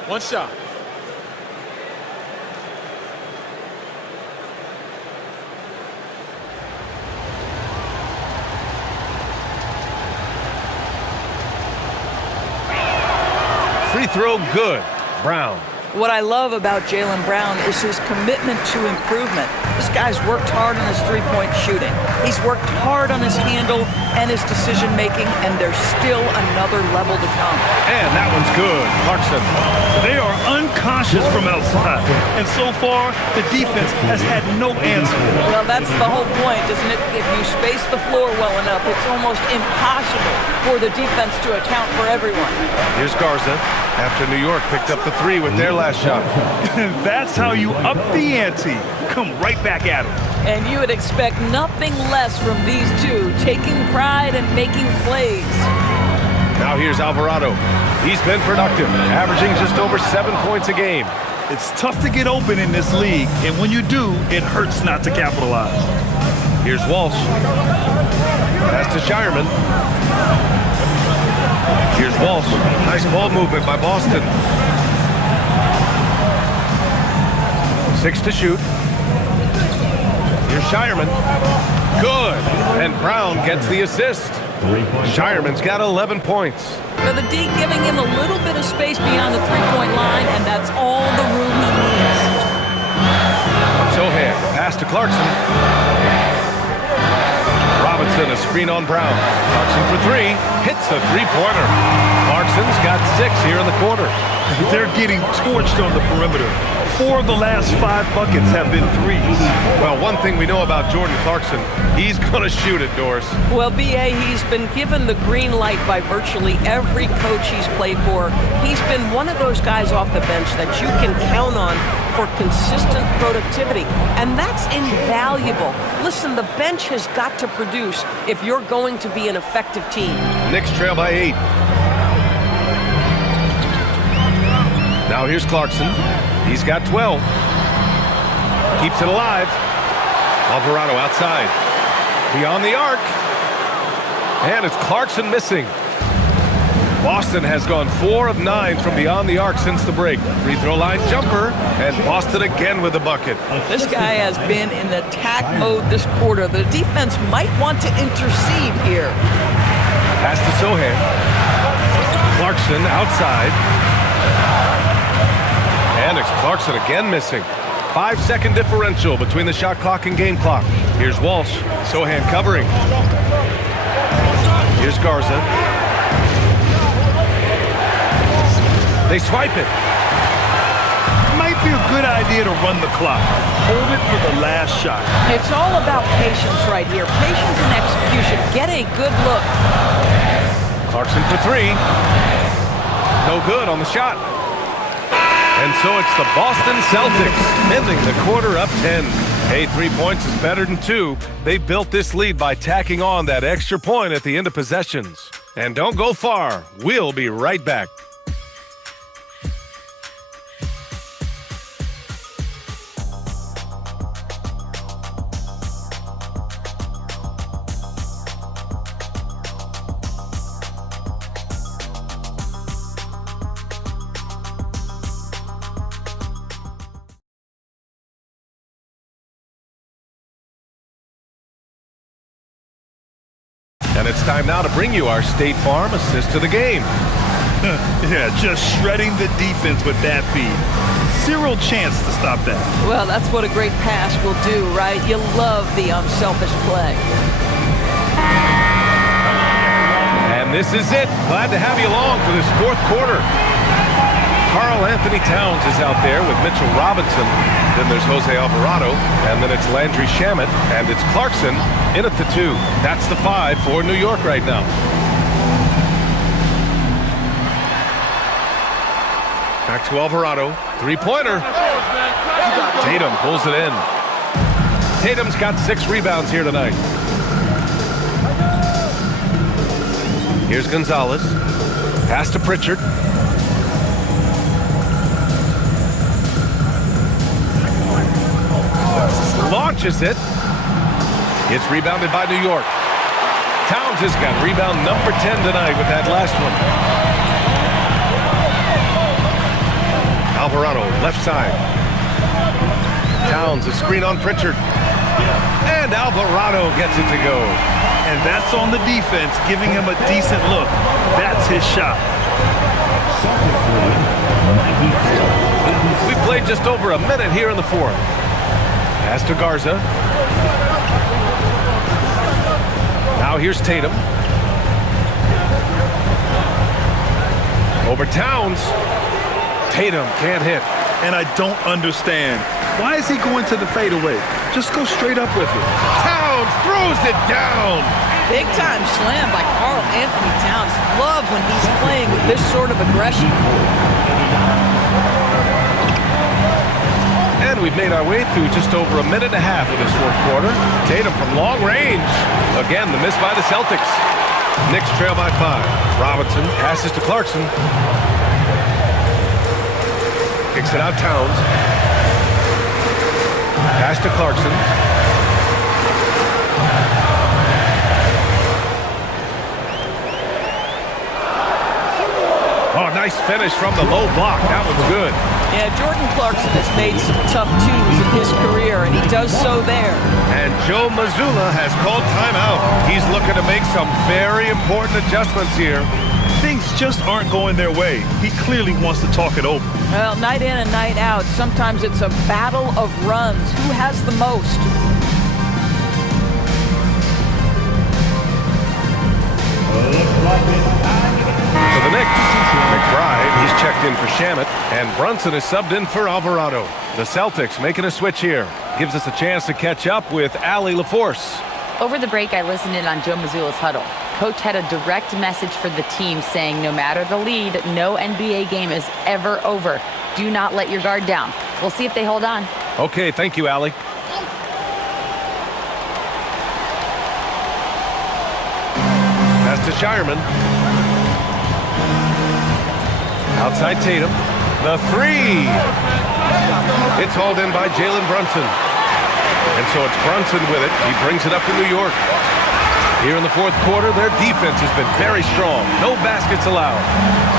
One shot. Free throw good. Brown. What I love about Jaylen Brown is his commitment to improvement. This guy's worked hard on his three-point shooting. He's worked hard on his handle and his decision-making, and there's still another level to come. And that one's good. Clarkson. They are unconscious from outside. And so far, the defense has had no answer. Well, that's the whole point, isn't it? If you space the floor well enough, it's almost impossible for the defense to account for everyone. Here's Garza. After New York picked up the 3 with their last shot. And that's how you up the ante. Come right back at them. And you would expect nothing less from these two, taking pride and making plays. Now here's Alvarado. He's been productive, averaging just over 7 points a game. It's tough to get open in this league, and when you do, it hurts not to capitalize. Here's Walsh. Pass to Shireman. Here's Walsh. Nice ball movement by Boston. 6 to shoot. Here's Shireman. Good. And Brown gets the assist. Shireman's got 11 points. Now the D giving him a little bit of space beyond the three-point line, and that's all the room he needs. Sohan, pass to Clarkson. Robinson, a screen on Brown. Clarkson for 3, hits a three-pointer. Clarkson's got 6 here in the quarter. They're getting torched on the perimeter. 4 of the last 5 buckets have been threes. Well, one thing we know about Jordan Clarkson, he's going to shoot it, Doris. Well, B.A., he's been given the green light by virtually every coach he's played for. He's been one of those guys off the bench that you can count on for consistent productivity, and that's invaluable. Listen, the bench has got to produce if you're going to be an effective team. Knicks trail by 8. Now here's Clarkson. He's got 12. Keeps it alive. Alvarado outside. Beyond the arc. And it's Clarkson missing. Boston has gone 4 of 9 from beyond the arc since the break. Free throw line jumper, and Boston again with a bucket. This guy has been in attack mode this quarter. The defense might want to intercede here. Pass to Sohan. Clarkson outside. And it's Clarkson again missing. 5-second differential between the shot clock and game clock. Here's Walsh. Sohan covering. Here's Garza. They swipe it. Might be a good idea to run the clock. Hold it for the last shot. It's all about patience right here. Patience and execution. Get a good look. Clarkson for 3. No good on the shot. And so it's the Boston Celtics ending the quarter up 10. Hey, 3 points is better than 2. They built this lead by tacking on that extra point at the end of possessions. And don't go far. We'll be right back. And it's time now to bring you our State Farm assist to the game. Yeah, just shredding the defense with that feed. Zero chance to stop that. Well, that's what a great pass will do, right? You love the unselfish play. And this is it. Glad to have you along for this fourth quarter. Karl Anthony Towns is out there with Mitchell Robinson. Then there's Jose Alvarado. And then it's Landry Shamet. And it's Clarkson in at the 2. That's the 5 for New York right now. Back to Alvarado. Three-pointer. Tatum pulls it in. Tatum's got 6 rebounds here tonight. Here's Gonzalez. Pass to Pritchard. Launches it. It's rebounded by New York. Towns has got rebound number 10 tonight with that last one. Alvarado, left side. Towns, a screen on Pritchard. And Alvarado gets it to go. And that's on the defense, giving him a decent look. That's his shot. We played just over a minute here in the fourth. Pass to Garza. Now here's Tatum. Over Towns. Tatum can't hit. And I don't understand. Why is he going to the fadeaway? Just go straight up with it. Towns throws it down. Big time slam by Karl Anthony Towns. Love when he's playing with this sort of aggression. And we've made our way through just over a minute and a half of this fourth quarter. Tatum from long range. Again, the miss by the Celtics. Knicks trail by 5. Robinson passes to Clarkson. Kicks it out Towns. Pass to Clarkson. Oh, nice finish from the low block. That one's good. Yeah, Jordan Clarkson has made some tough twos in his career, and he does so there. And Joe Mazzulla has called timeout. He's looking to make some very important adjustments here. Things just aren't going their way. He clearly wants to talk it over. Well, night in and night out, sometimes it's a battle of runs. Who has the most? For the Knicks, McBride, he's checked in for Shamet, and Brunson is subbed in for Alvarado. The Celtics making a switch here. Gives us a chance to catch up with Allie LaForce. Over the break, I listened in on Joe Mazzulla's huddle. Coach had a direct message for the team saying no matter the lead, no NBA game is ever over. Do not let your guard down. We'll see if they hold on. Okay, thank you, Allie. Pass to Shireman. Outside Tatum. The 3. It's hauled in by Jalen Brunson. And so it's Brunson with it. He brings it up to New York. Here in the fourth quarter, their defense has been very strong. No baskets allowed.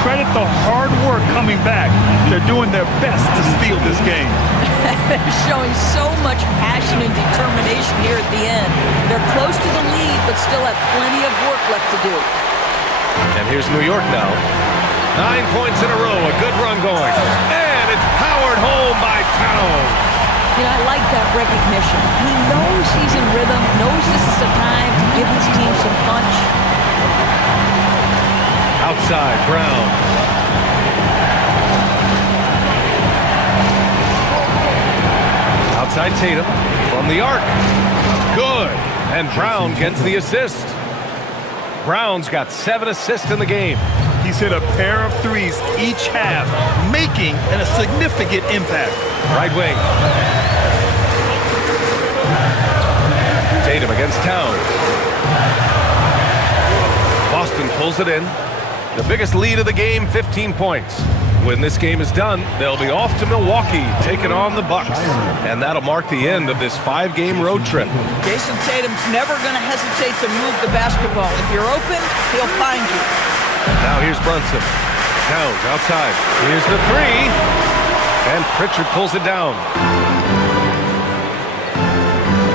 Credit the hard work coming back. They're doing their best to steal this game. They're showing so much passion and determination here at the end. They're close to the lead, but still have plenty of work left to do. And here's New York now. 9 points in a row, a good run going. And it's powered home by Towns. You know, I like that recognition. He knows he's in rhythm, knows this is the time to give his team some punch. Outside, Brown. Outside Tatum from the arc. Good. And Brown gets the assist. Brown's got 7 assists in the game. He's hit a pair of threes each half, making a significant impact. Right wing. Tatum against Towns. Boston pulls it in. The biggest lead of the game, 15 points. When this game is done, they'll be off to Milwaukee, taking on the Bucks. And that'll mark the end of this 5-game road trip. Jason Tatum's never going to hesitate to move the basketball. If you're open, he'll find you. Now here's Brunson. Towns outside. Here's the three. And Pritchard pulls it down.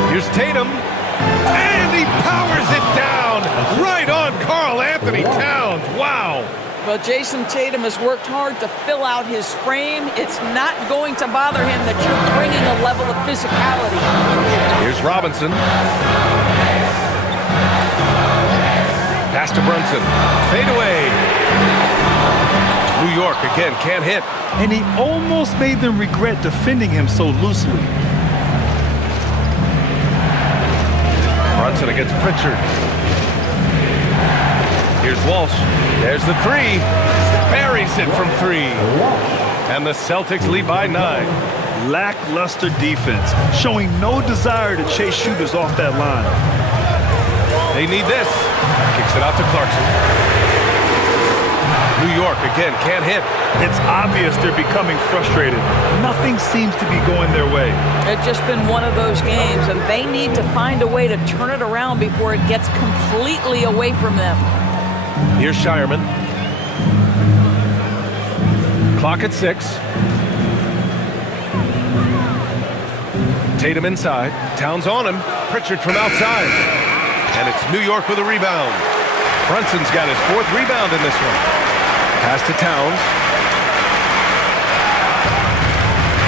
Here's Tatum. And he powers it down. Right on Karl Anthony Towns. Wow. Well, Jason Tatum has worked hard to fill out his frame. It's not going to bother him that you're bringing a level of physicality. Here's Robinson. Pass to Brunson. Fade away. New York again can't hit. And he almost made them regret defending him so loosely. Brunson against Pritchard. Here's Walsh. There's the three. Buries it from 3. And the Celtics lead by 9. Lackluster defense, showing no desire to chase shooters off that line. They need this. Kicks it out to Clarkson. New York again can't hit. It's obvious they're becoming frustrated. Nothing seems to be going their way. It's just been one of those games, and they need to find a way to turn it around before it gets completely away from them. Here's Shireman. Clock at 6. Tatum inside. Towns on him. Pritchard from outside. And it's New York with a rebound. Brunson's got his 4th rebound in this one. Pass to Towns.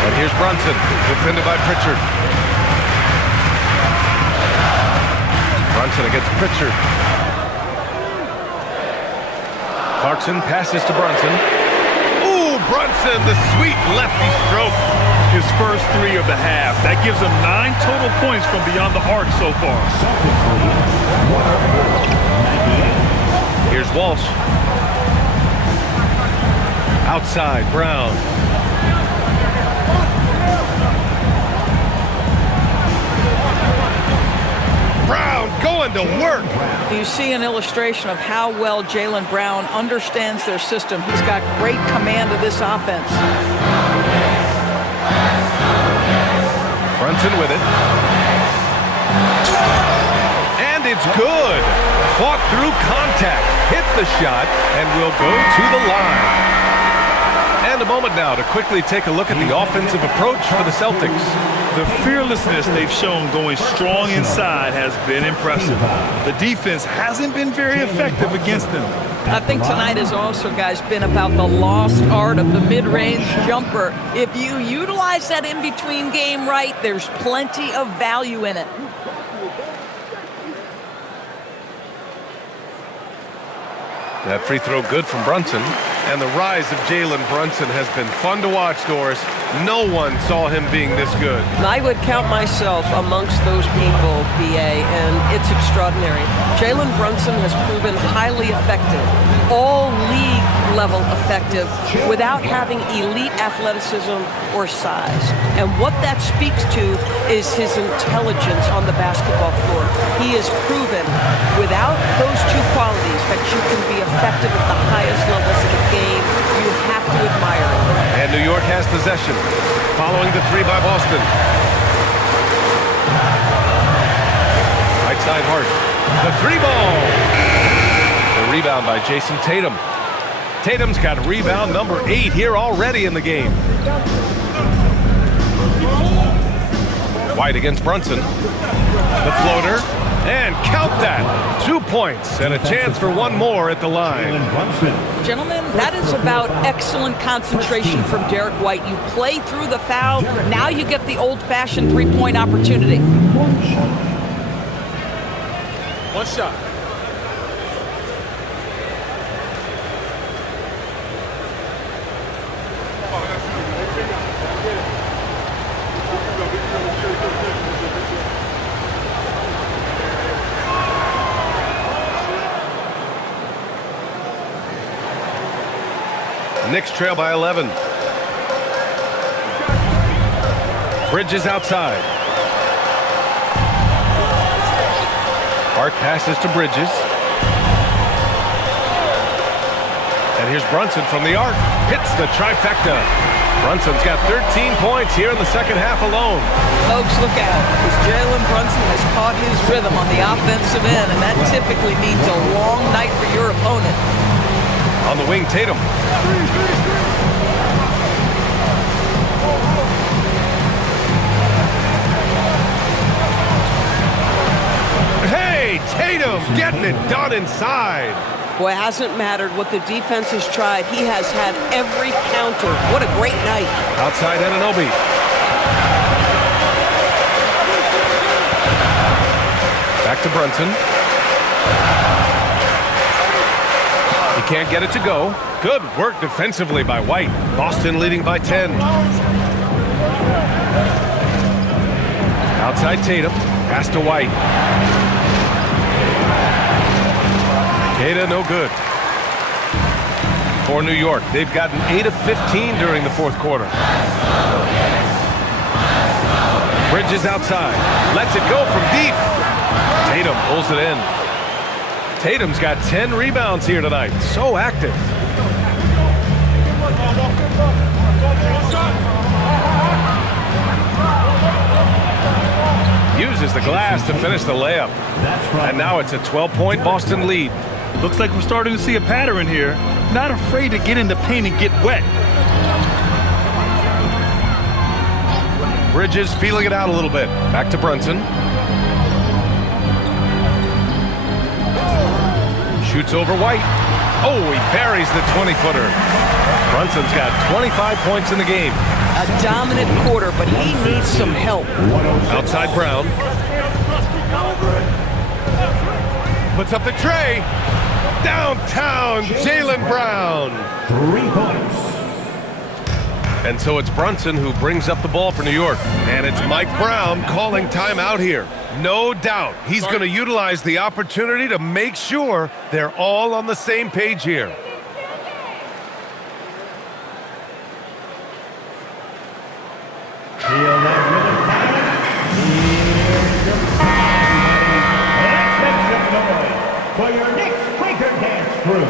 And here's Brunson, defended by Pritchard. Brunson against Pritchard. Clarkson passes to Brunson. Ooh, Brunson, the sweet lefty stroke. His first 3 of the half. That gives him 9 total points from beyond the arc so far. Here's Walsh. Outside, Brown. Brown going to work. You see an illustration of how well Jaylen Brown understands their system. He's got great command of this offense. Brunson with it. And it's good. Fought through contact, hit the shot, and will go to the line. And a moment now to quickly take a look at the offensive approach for the Celtics. The fearlessness they've shown going strong inside has been impressive. The defense hasn't been very effective against them. I think tonight has also, guys, been about the lost art of the mid-range jumper. If you utilize that in-between game right, there's plenty of value in it. That free throw good from Brunson. And the rise of Jalen Brunson has been fun to watch, Doris. No one saw him being this good. I would count myself amongst those people, BA, and it's extraordinary. Jalen Brunson has proven highly effective, all league level effective, without having elite athleticism or size. And what that speaks to is his intelligence on the basketball floor. He has proven without those 2 qualities that you can be effective at the highest levels of the game. You have to admire it. And New York has possession, following the 3 by Boston. Right outside Hart. The three ball. The rebound by Jason Tatum. Tatum's got rebound number 8 here already in the game. White against Brunson. The floater. And count that. 2 points and a chance for one more at the line. Gentlemen, that is about excellent concentration from Derek White. You play through the foul. Now you get the old-fashioned three-point opportunity. One shot. Knicks trail by 11. Bridges outside. Hart passes to Bridges. And here's Brunson from the arc. Hits the trifecta. Brunson's got 13 points here in the second half alone. Folks, look out, because Jalen Brunson has caught his rhythm on the offensive end, and that typically means a long night for your opponent. On the wing, Tatum. Hey, Tatum getting it done inside. Boy, it hasn't mattered what the defense has tried. He has had every counter. What a great night. Outside Anunoby. Back to Brunson. He can't get it to go. Good work defensively by White. Boston leading by 10. Outside Tatum. Pass to White. Tatum no good. For New York, they've gotten 8 of 15 during the fourth quarter. Bridges outside. Lets it go from deep. Tatum pulls it in. Tatum's got 10 rebounds here tonight. So active. Uses the glass to finish the layup. And now it's a 12-point Boston lead. Looks like we're starting to see a pattern here. Not afraid to get in the paint and get wet. Bridges feeling it out a little bit. Back to Brunson. Shoots over White. Oh, he buries the 20-footer. Brunson's got 25 points in the game. A dominant quarter, but he needs some help. Outside Brown. Puts up the tray. Downtown, Jaylen Brown. 3 points. And so it's Brunson who brings up the ball for New York. And it's Mike Brown calling timeout here. No doubt he's going to utilize the opportunity to make sure they're all on the same page here. Feel that rhythm, fans. Let's make some noise for your Knicks Quaker Dance Crew.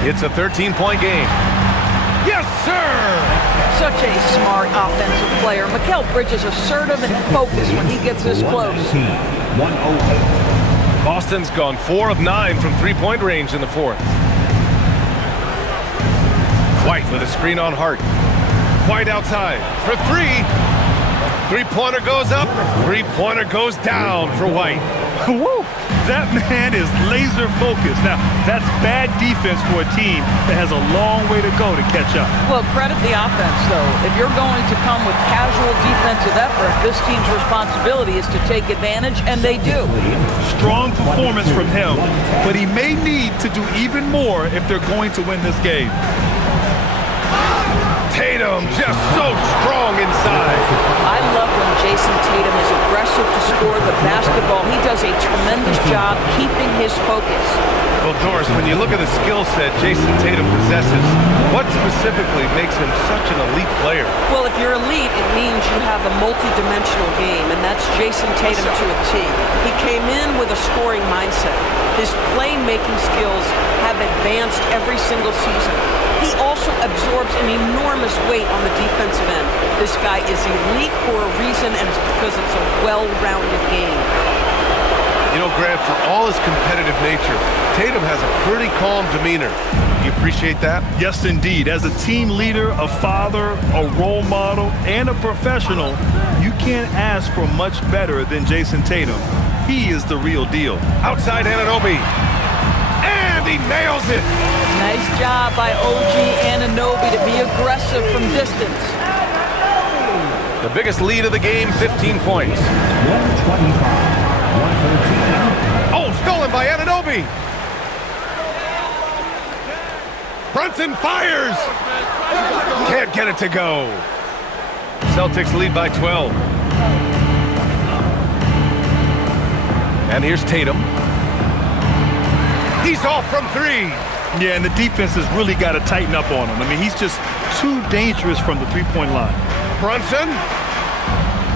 It's a 13-point game. Yes, sir! Such a smart offensive player. Mikal Bridges assertive and focused when he gets this close. 108. Boston's gone 4 of 9 from three-point range in the fourth. White with a screen on Hart. White outside for 3. Three-pointer goes up. Three-pointer goes down for White. Woo! That man is laser focused. Now, that's bad defense for a team that has a long way to go to catch up. Well, credit the offense, though. If you're going to come with casual defensive effort, this team's responsibility is to take advantage, and they do. Strong performance from him, but he may need to do even more if they're going to win this game. Tatum just so strong inside. I love when Jason Tatum is aggressive to score the basketball. He does a tremendous job keeping his focus. Well, Doris, when you look at the skill set Jason Tatum possesses, what specifically makes him such an elite player? Well, if you're elite, it means you have a multi-dimensional game, and that's Jason Tatum to a T. He came in with a scoring mindset. His playmaking skills have advanced every single season. He also absorbs an enormous weight on the defensive end. This guy is elite for a reason, and it's because it's a well-rounded game. You know, Grant, for all his competitive nature, Tatum has a pretty calm demeanor. You appreciate that? Yes, indeed. As a team leader, a father, a role model, and a professional, you can't ask for much better than Jason Tatum. He is the real deal. Outside Anunoby. And he nails it. Nice job by OG Anunoby to be aggressive from distance. The biggest lead of the game, 15 points. 125. 113. Oh, stolen by Anunoby. Brunson fires. Can't get it to go. Celtics lead by 12. And here's Tatum. He's off from three. Yeah, and the defense has really got to tighten up on him. I mean, he's just too dangerous from the three-point line. Brunson.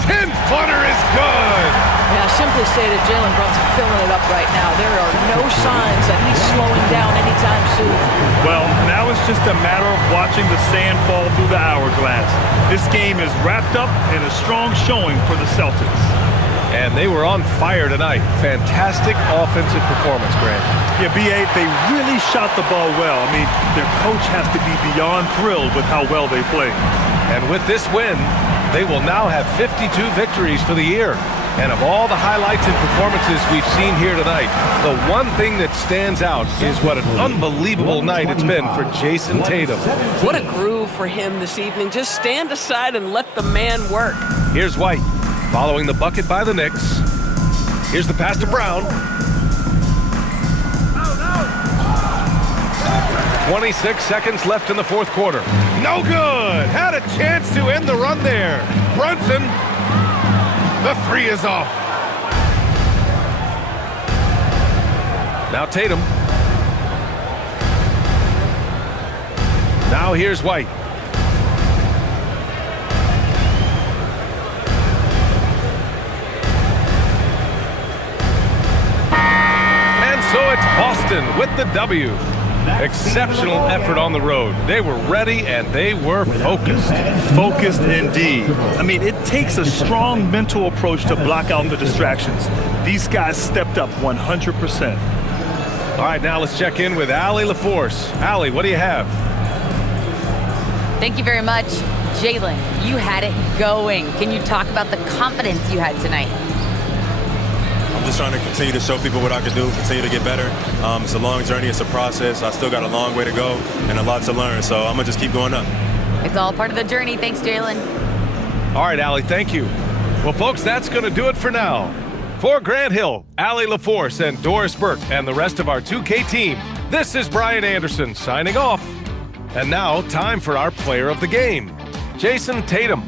10-footer is good. Yeah, simply stated, Jalen Brunson filling it up right now. There are no signs that he's slowing down anytime soon. Well, now it's just a matter of watching the sand fall through the hourglass. This game is wrapped up in a strong showing for the Celtics. And they were on fire tonight. Fantastic offensive performance, Grant. Yeah, B.A., they really shot the ball well. I mean, their coach has to be beyond thrilled with how well they played. And with this win, they will now have 52 victories for the year. And of all the highlights and performances we've seen here tonight, the one thing that stands out is what an unbelievable night it's been for Jason Tatum. What a groove for him this evening. Just stand aside and let the man work. Here's White, following the bucket by the Knicks. Here's the pass to Brown. 26 seconds left in the fourth quarter. No good! Had a chance to end the run there. Brunson. The three is off. Now Tatum. Now here's White. And so it's Boston with the W. Exceptional effort on the road. They were ready and they were focused. Focused indeed. I mean, it takes a strong mental approach to block out the distractions. These guys stepped up 100%. All right, now let's check in with Allie LaForce. Allie, what do you have? Thank you very much. Jalen, you had it going. Can you talk about the confidence you had tonight? I'm just trying to continue to show people what I can do, continue to get better. It's a long journey. It's a process. I still got a long way to go and a lot to learn, so I'm going to just keep going up. It's all part of the journey. Thanks, Jalen. All right, Allie, thank you. Well, folks, that's going to do it for now. For Grant Hill, Allie LaForce, and Doris Burke, and the rest of our 2K team, this is Brian Anderson signing off. And now, time for our player of the game, Jason Tatum.